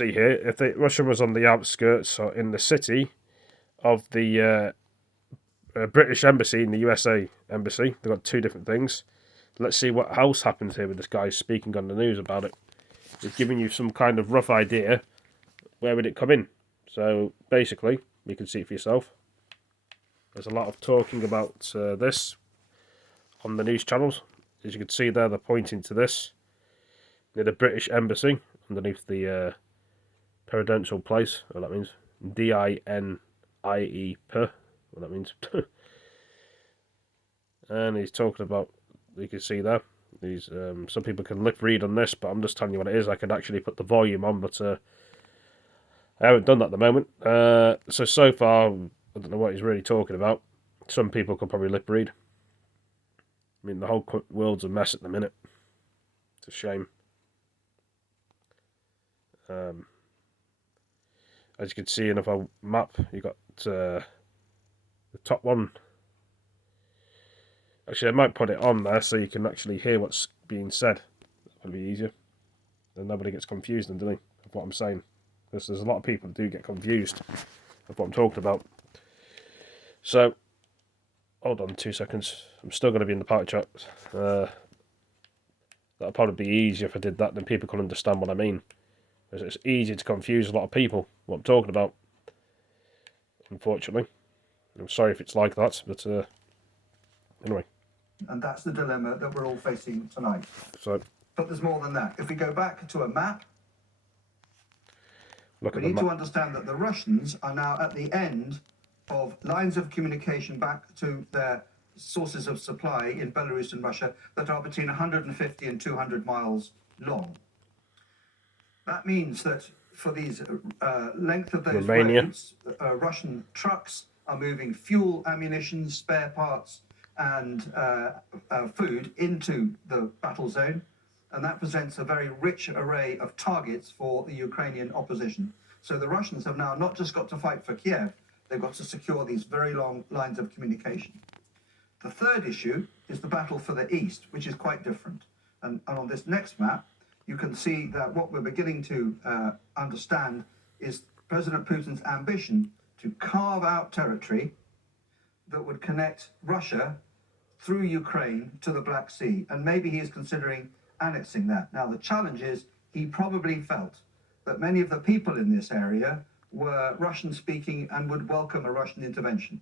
see here, if Russia was on the outskirts or in the city of the British Embassy and the USA Embassy, they've got two different things. Let's see what else happens here with this guy speaking on the news about it. It's giving you some kind of rough idea where would it come in. So basically, you can see it for yourself. There's a lot of talking about this on the news channels. As you can see there, they're pointing to this near the British Embassy underneath the presidential place. What that means? DINIEP. What that means? And he's talking about. You can see there. These some people can lip read on this, but I'm just telling you what it is. I could actually put the volume on, but I haven't done that at the moment. So far, I don't know what he's really talking about. Some people could probably lip read. I mean, the whole world's a mess at the minute. It's a shame. As you can see in our map, you got the top one. Actually, I might put it on there so you can actually hear what's being said. That'll be easier. Then nobody gets confused, doesn't they, of what I'm saying? Because there's a lot of people who do get confused of what I'm talking about. So, hold on 2 seconds. I'm still going to be in the party chat. That'll probably be easier if I did that, then people can understand what I mean. Because it's easy to confuse a lot of people what I'm talking about. Unfortunately. I'm sorry if it's like that, but anyway. And that's the dilemma that we're all facing tonight. So, but there's more than that. If we go back to a map, we need to understand that the Russians are now at the end of lines of communication back to their sources of supply in Belarus and Russia that are between 150 and 200 miles long. That means that for these length of those roads, Russian trucks are moving fuel, ammunition, spare parts, and food into the battle zone, and that presents a very rich array of targets for the Ukrainian opposition. So the Russians have now not just got to fight for Kiev, they've got to secure these very long lines of communication. The third issue is the battle for the east, which is quite different. And on this next map, you can see that what we're beginning to understand is President Putin's ambition to carve out territory that would connect Russia through Ukraine to the Black Sea. And maybe he is considering annexing that. Now, the challenge is he probably felt that many of the people in this area were Russian-speaking and would welcome a Russian intervention.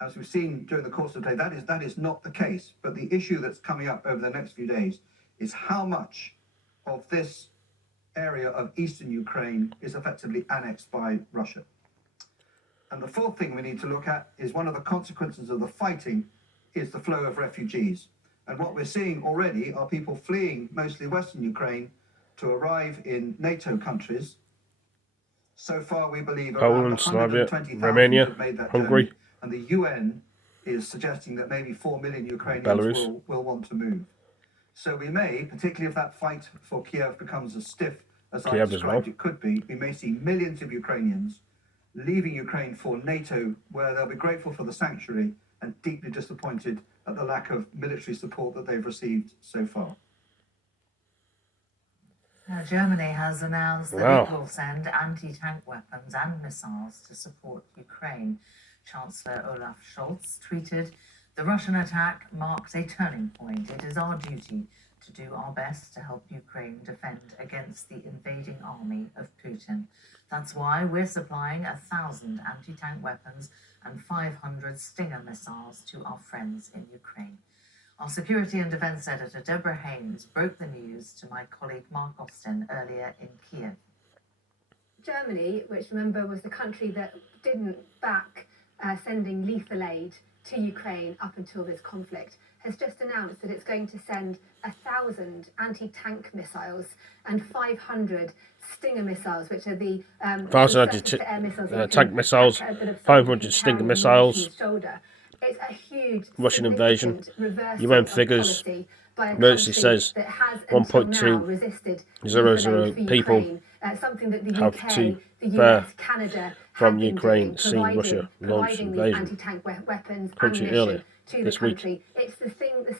As we've seen during the course of the day, that is not the case. But the issue that's coming up over the next few days is how much of this area of eastern Ukraine is effectively annexed by Russia. And the fourth thing we need to look at is one of the consequences of the fighting is the flow of refugees. And what we're seeing already are people fleeing mostly Western Ukraine to arrive in NATO countries. So far, we believe around 120,000 Romania, have made that Hungary, journey, and the UN is suggesting that maybe 4 million Ukrainians will want to move. So we may, particularly if that fight for Kiev becomes as stiff as I described it could be, we may see millions of Ukrainians leaving Ukraine for NATO, where they'll be grateful for the sanctuary and deeply disappointed at the lack of military support that they've received so far. Now, Germany has announced that it will send anti-tank weapons and missiles to support Ukraine. Chancellor Olaf Scholz tweeted, "The Russian attack marks a turning point. It is our duty to do our best to help Ukraine defend against the invading army of Putin. That's why we're supplying 1,000 anti-tank weapons and 500 Stinger missiles to our friends in Ukraine." Our security and defense editor Deborah Haynes broke the news to my colleague Mark Austin earlier in Kiev. Germany, which remember was the country that didn't back sending lethal aid to Ukraine up until this conflict, has just announced that it's going to send 1,000 anti-tank missiles and 500 Stinger missiles, which are the 1,000 tank missiles, 500 Stinger missiles. It's a huge Russian invasion. UN figures. Emergency says 1.200 people have to fare from Ukraine seen Russia launch invasion country earlier this week. It's the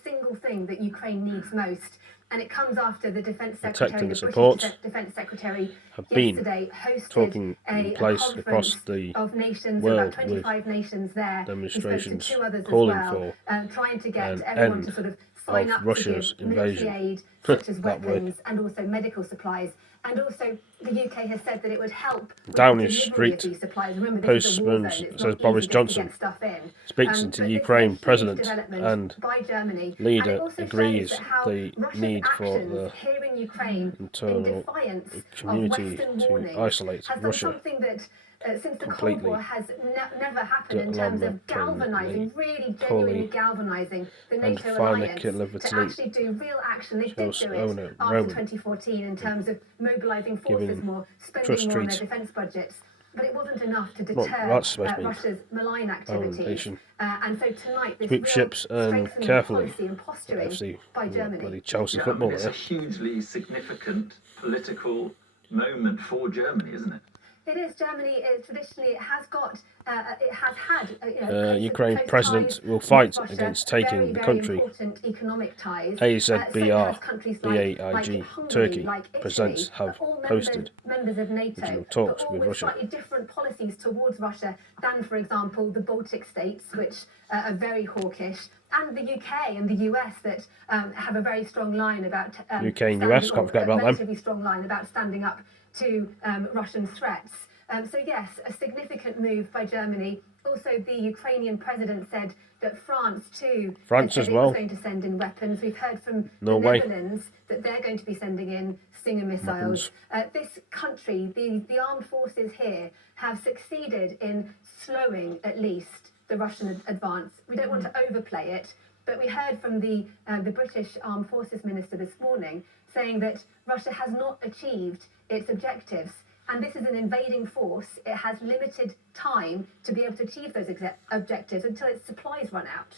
single thing that Ukraine needs most And it comes after the Defence protecting Secretary, the the support British Defence Secretary, have been yesterday hosted taking a place conference across the of nations, world about 25 nations there. He spoke to demonstrations 2 others as calling well, for trying to get an everyone to end sort of sign of up Russia's to give military invasion. aid, such as That way. weapons and also medical supplies. And also, the UK has said that it would help with Downing the delivery of Street, these supplies. Remember, this is a war postman zone. It's says not Boris easy just Johnson to get stuff in. speaks into But this is a Ukraine huge president development and by Germany, and leader it also agrees shows that how the Russia's need for actions the here in Ukraine, in internal defiance of community Western to warnings, isolate has done Russia something that since the Cold completely, War has never happened to in allow terms them of permanently, galvanising, really fully, genuinely galvanising the and NATO finally alliance kill to Italy. actually do real action. They did Shows do Owen it at after Roman 2014 in terms of mobilising forces giving more, spending trust more on their treat. defence budgets. But it wasn't enough to Well, deter that's supposed to be Russia's malign activities. orientation. And so tonight, this Sweep real ships and strengthening carefully. policy and posturing FC, by Germany. bloody Chelsea Yeah, I football mean, it's there. a hugely significant political moment for Germany, isn't it? It is. Germany is traditionally, it has got, it has had, Ukraine close president ties will with fight Russia, against taking very, the very country. important economic ties. AZBR, So countries like BAIG, Hungary, Turkey like Italy, presents have all posted members of NATO, regional but talks all with with Russia. slightly different policies towards Russia than, for example, the Baltic states, which are very hawkish, and the UK and the US that have a very strong line about UK and US, can't forget about them. relatively strong line about standing up to Russian threats. So yes, a significant move by Germany. Also, the Ukrainian president said that France too France as said it well. was going to send in weapons. We've heard from Norway. the Netherlands that they're going to be sending in Stinger missiles. This country, the armed forces here, have succeeded in slowing at least the Russian advance. We don't want to overplay it, but we heard from the British Armed Forces Minister this morning saying that Russia has not achieved its objectives. And this is an invading force. It has limited time to be able to achieve those objectives until its supplies run out.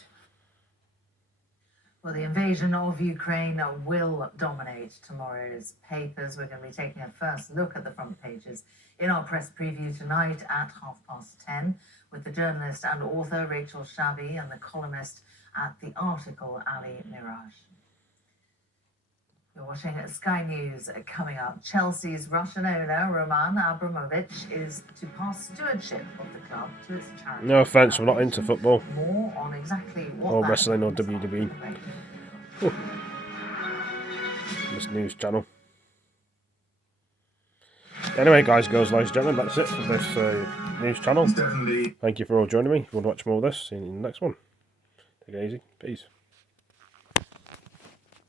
Well, the invasion of Ukraine will dominate tomorrow's papers. We're going to be taking a first look at the front pages in our press preview tonight at 10:30 with the journalist and author Rachel Shabi and the columnist at the article Ali Miraj. You're watching Sky News. Coming up, Chelsea's Russian owner Roman Abramovich is to pass stewardship of the club to its charity. No offence, we're not into football. More on exactly what Or that wrestling or means WWE. after the break. This news channel. Anyway, guys, girls, ladies and gentlemen, that's it for this news channel. Thank you for all joining me. If you want to watch more of this, see you in the next one. Take it easy. Peace.